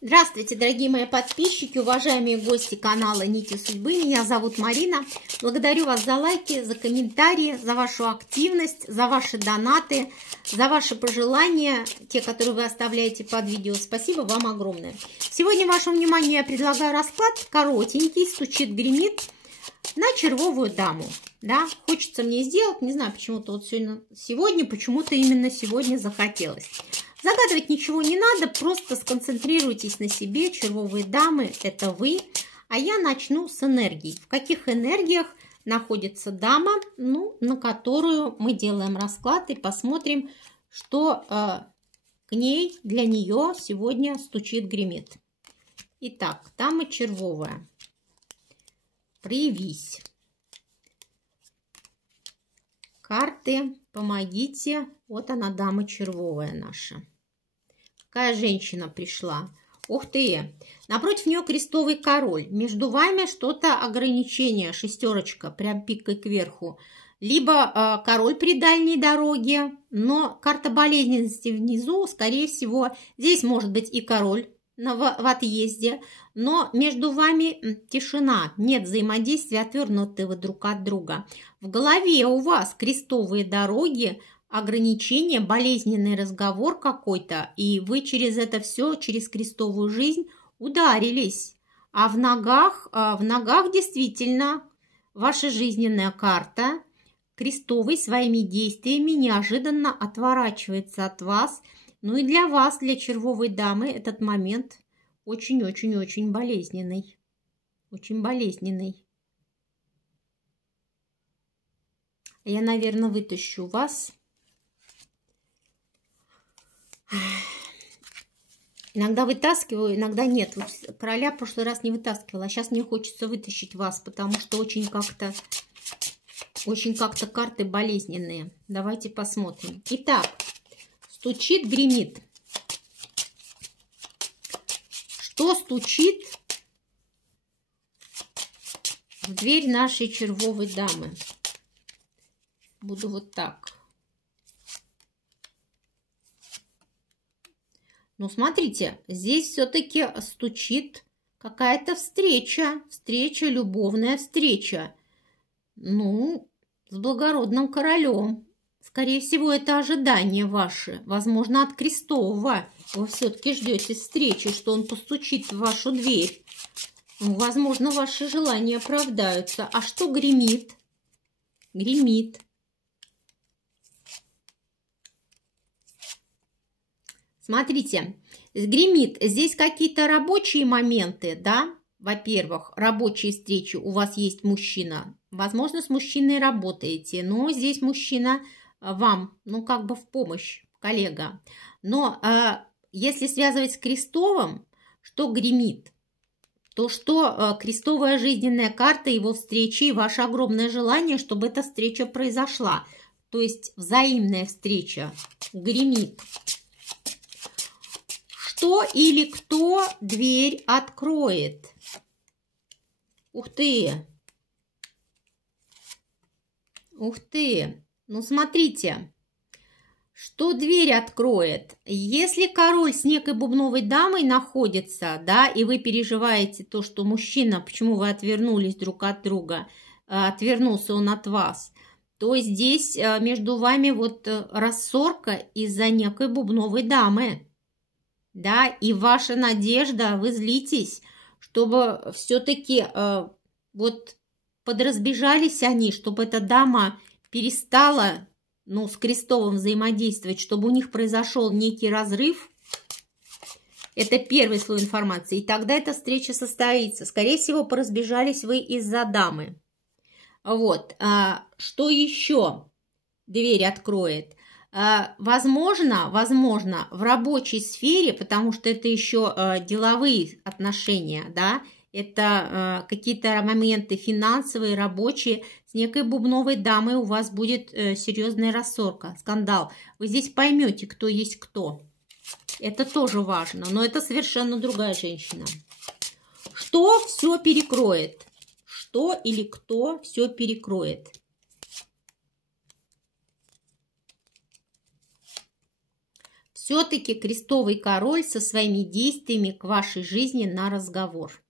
Здравствуйте, дорогие мои подписчики, уважаемые гости канала Нити Судьбы. Меня зовут Марина. Благодарю вас за лайки, за комментарии, за вашу активность, за ваши донаты, за ваши пожелания, те, которые вы оставляете под видео. Спасибо вам огромное. Сегодня вашему вниманию я предлагаю расклад коротенький, стучит, гремит, на червовую даму. Да, хочется мне сделать, не знаю, почему-то вот сегодня почему-то именно сегодня захотелось. Загадывать ничего не надо, просто сконцентрируйтесь на себе, червовые дамы, это вы. А я начну с энергий. В каких энергиях находится дама, на которую мы делаем расклад и посмотрим, что к ней, для нее сегодня стучит, гремит. Итак, дама червовая. Проявись. Карты, помогите. Вот она, дама червовая наша. Какая женщина пришла. Ух ты! Напротив нее крестовый король. Между вами что-то ограничение, шестерочка, прям пикой кверху. Либо король при дальней дороге, но карта болезненности внизу, скорее всего, здесь может быть и король в отъезде, но между вами тишина, нет взаимодействия, отвернуты вы друг от друга. В голове у вас крестовые дороги, ограничения, болезненный разговор какой-то, и вы через это все, через крестовую жизнь ударились. А в ногах действительно ваша жизненная карта, крестовый своими действиями неожиданно отворачивается от вас. Ну и для вас, для червовой дамы, этот момент очень-очень-очень болезненный. Очень болезненный. Я, наверное, вытащу вас. Иногда вытаскиваю, иногда нет. Вот короля в прошлый раз не вытаскивала, а сейчас мне хочется вытащить вас, потому что очень как-то карты болезненные. Давайте посмотрим. Итак, стучит, гремит. Что стучит в дверь нашей червовой дамы? Буду вот так. Ну, смотрите, здесь все-таки стучит какая-то встреча. Встреча, любовная встреча. Ну, с благородным королем. Скорее всего, это ожидание ваше. Возможно, от крестового. Вы все-таки ждете встречи, что он постучит в вашу дверь. Ну, возможно, ваши желания оправдаются. А что гремит? Гремит. Смотрите, гремит. Здесь какие-то рабочие моменты, да? Во-первых, рабочие встречи. У вас есть мужчина. Возможно, с мужчиной работаете, но здесь мужчина вам, как бы в помощь, коллега. Но если связывать с крестовым, что гремит? То, что крестовая жизненная карта, его встречи и ваше огромное желание, чтобы эта встреча произошла. То есть взаимная встреча гремит. Что или кто дверь откроет? Ух ты! Ух ты! Ну, смотрите, что дверь откроет. Если король с некой бубновой дамой находится, да, и вы переживаете то, что мужчина, почему вы отвернулись друг от друга, отвернулся он от вас, то здесь между вами вот рассорка из-за некой бубновой дамы. Да, и ваша надежда, вы злитесь, чтобы все-таки вот подразбежались они, чтобы эта дама перестала, с крестовым взаимодействовать, чтобы у них произошел некий разрыв. Это первый слой информации, и тогда эта встреча состоится. Скорее всего, поразбежались вы из-за дамы. Вот, что еще дверь откроет? Возможно, в рабочей сфере, потому что это еще деловые отношения, да, это какие-то моменты финансовые, рабочие, с некой бубновой дамой у вас будет серьезная рассорка, скандал. Вы здесь поймете, кто есть кто. Это тоже важно, но это совершенно другая женщина. Что все перекроет? Что или кто все перекроет? все-таки крестовый король со своими действиями к вашей жизни на разговор.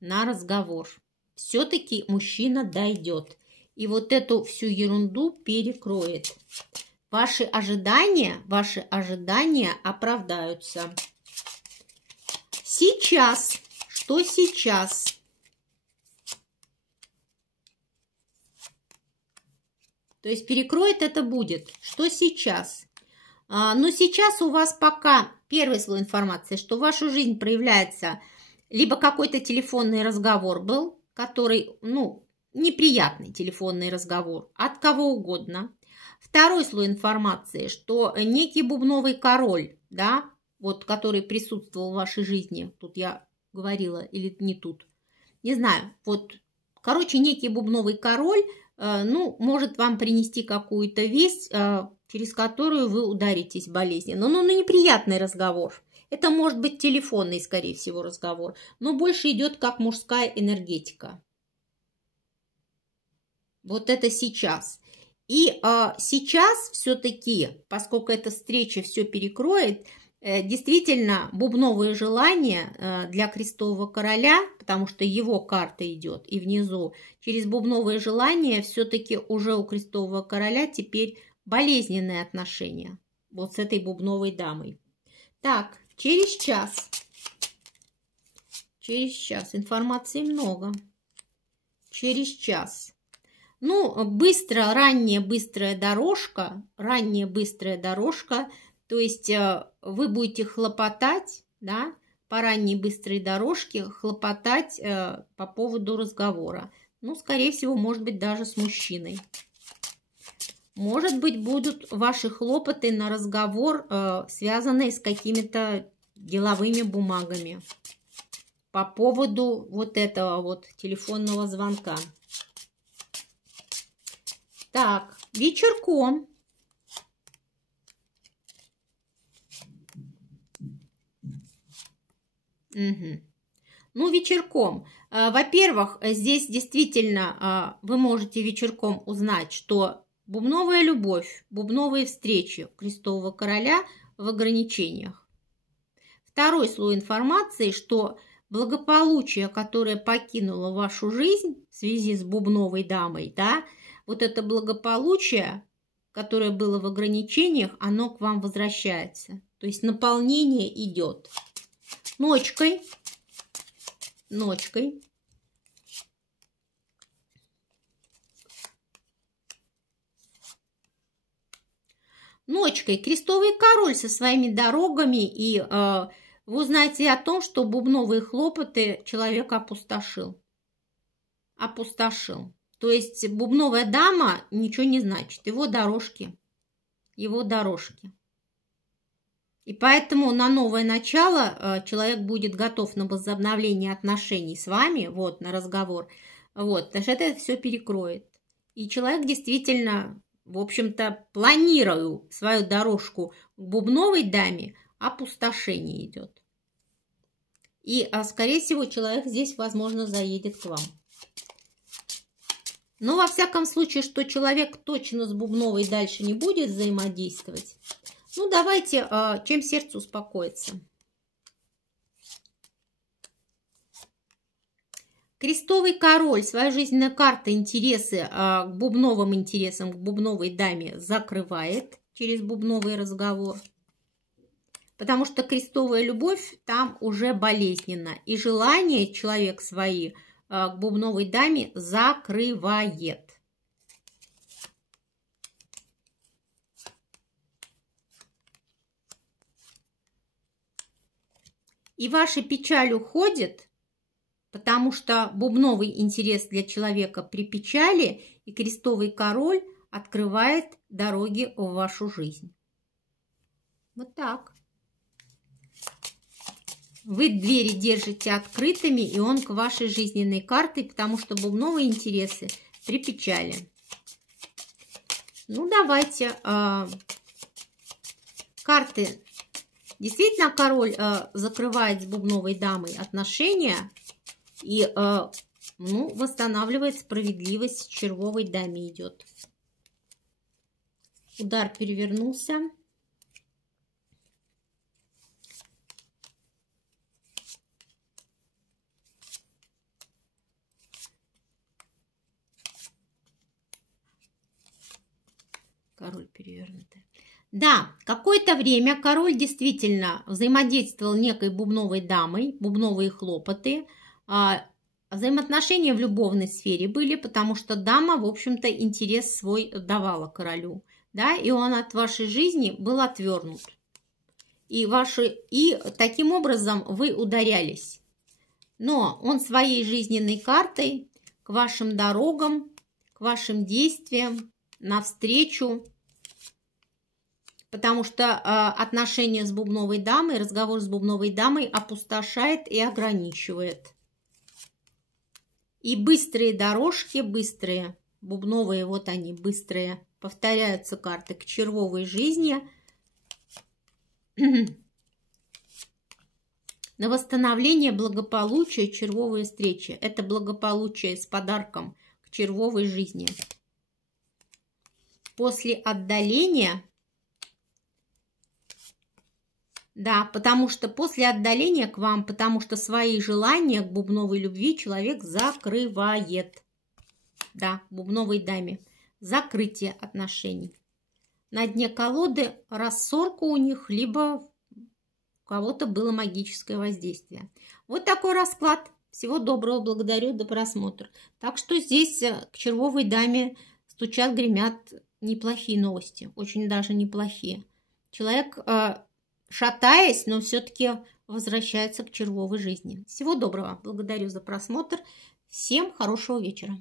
На разговор. Все-таки мужчина дойдет. И вот эту всю ерунду перекроет. Ваши ожидания оправдаются. Сейчас. Что сейчас? То есть перекроет это будет. Что сейчас? Но сейчас у вас пока первый слой информации, что в вашу жизнь проявляется либо какой-то телефонный разговор был, который, неприятный телефонный разговор от кого угодно. Второй слой информации, что некий бубновый король, да, вот который присутствовал в вашей жизни, тут я говорила или не тут, не знаю, вот, короче, некий бубновый король, может вам принести какую-то весть, через которую вы ударитесь болезненно. Но неприятный разговор. Это может быть телефонный, скорее всего, разговор, но больше идет как мужская энергетика. Вот это сейчас. И сейчас все-таки, поскольку эта встреча все перекроет, действительно бубновые желания для крестового короля, потому что его карта идет и внизу, через бубновые желания все-таки уже у крестового короля теперь болезненные отношения вот с этой бубновой дамой. Так, через час. Через час. Информации много. Через час. Ранняя быстрая дорожка, то есть вы будете хлопотать, да, по ранней быстрой дорожке, хлопотать по поводу разговора. Скорее всего, может быть, даже с мужчиной. Может быть, будут ваши хлопоты на разговор, связанные с какими-то деловыми бумагами по поводу вот этого вот телефонного звонка. Так, вечерком. Вечерком. Во-первых, здесь действительно вы можете вечерком узнать, что бубновая любовь, бубновые встречи у крестового короля в ограничениях. Второй слой информации, что благополучие, которое покинуло вашу жизнь в связи с бубновой дамой, да, вот это благополучие, которое было в ограничениях, оно к вам возвращается. То есть наполнение идет. Ночкой. Ночкой крестовый король со своими дорогами, и вы узнаете о том, что бубновые хлопоты человек опустошил. Опустошил. То есть бубновая дама ничего не значит. Его дорожки. И поэтому на новое начало человек будет готов на возобновление отношений с вами, вот, на разговор. Вот, потому что это все перекроет. И человек действительно, в общем-то, планируя свою дорожку к бубновой даме, опустошение идет. И, скорее всего, человек здесь, возможно, заедет к вам. Но, во всяком случае, что человек точно с бубновой дальше не будет взаимодействовать. Давайте, чем сердце успокоится. Крестовый король, своя жизненная карта, интересы к бубновым интересам, к бубновой даме закрывает через бубновый разговор. Потому что крестовая любовь там уже болезненна. И желание человек свои к бубновой даме закрывает. И ваша печаль уходит, потому что бубновый интерес для человека при печали, и крестовый король открывает дороги в вашу жизнь. Вот так. Вы двери держите открытыми, и он к вашей жизненной карте, потому что бубновые интересы при печали. Давайте. Карты. Действительно, король закрывает с бубновой дамой отношения и восстанавливает справедливость, червовой даме идет. Удар перевернулся. перевернутая. Да, какое-то время король действительно взаимодействовал некой бубновой дамой, бубновые хлопоты. Взаимоотношения в любовной сфере были, потому что дама, в общем-то, интерес свой давала королю. Да, и он от вашей жизни был отвернут. И таким образом вы ударялись. Но он своей жизненной картой к вашим дорогам, к вашим действиям, навстречу, потому что отношения с бубновой дамой, разговор с бубновой дамой опустошает и ограничивает. И быстрые дорожки, быстрые, бубновые, вот они, быстрые, повторяются карты к червовой жизни, на восстановление благополучия червовые встречи. Это благополучие с подарком к червовой жизни. После отдаления, да, потому что после отдаления к вам, потому что свои желания к бубновой любви человек закрывает. Да, бубновой даме. Закрытие отношений. На дне колоды рассорка у них, либо у кого-то было магическое воздействие. Вот такой расклад. Всего доброго, благодарю, до просмотра. Так что здесь к червовой даме стучат, гремят неплохие новости. Очень даже неплохие. Человек, шатаясь, но все-таки возвращается к червовой жизни. Всего доброго, благодарю за просмотр. Всем хорошего вечера.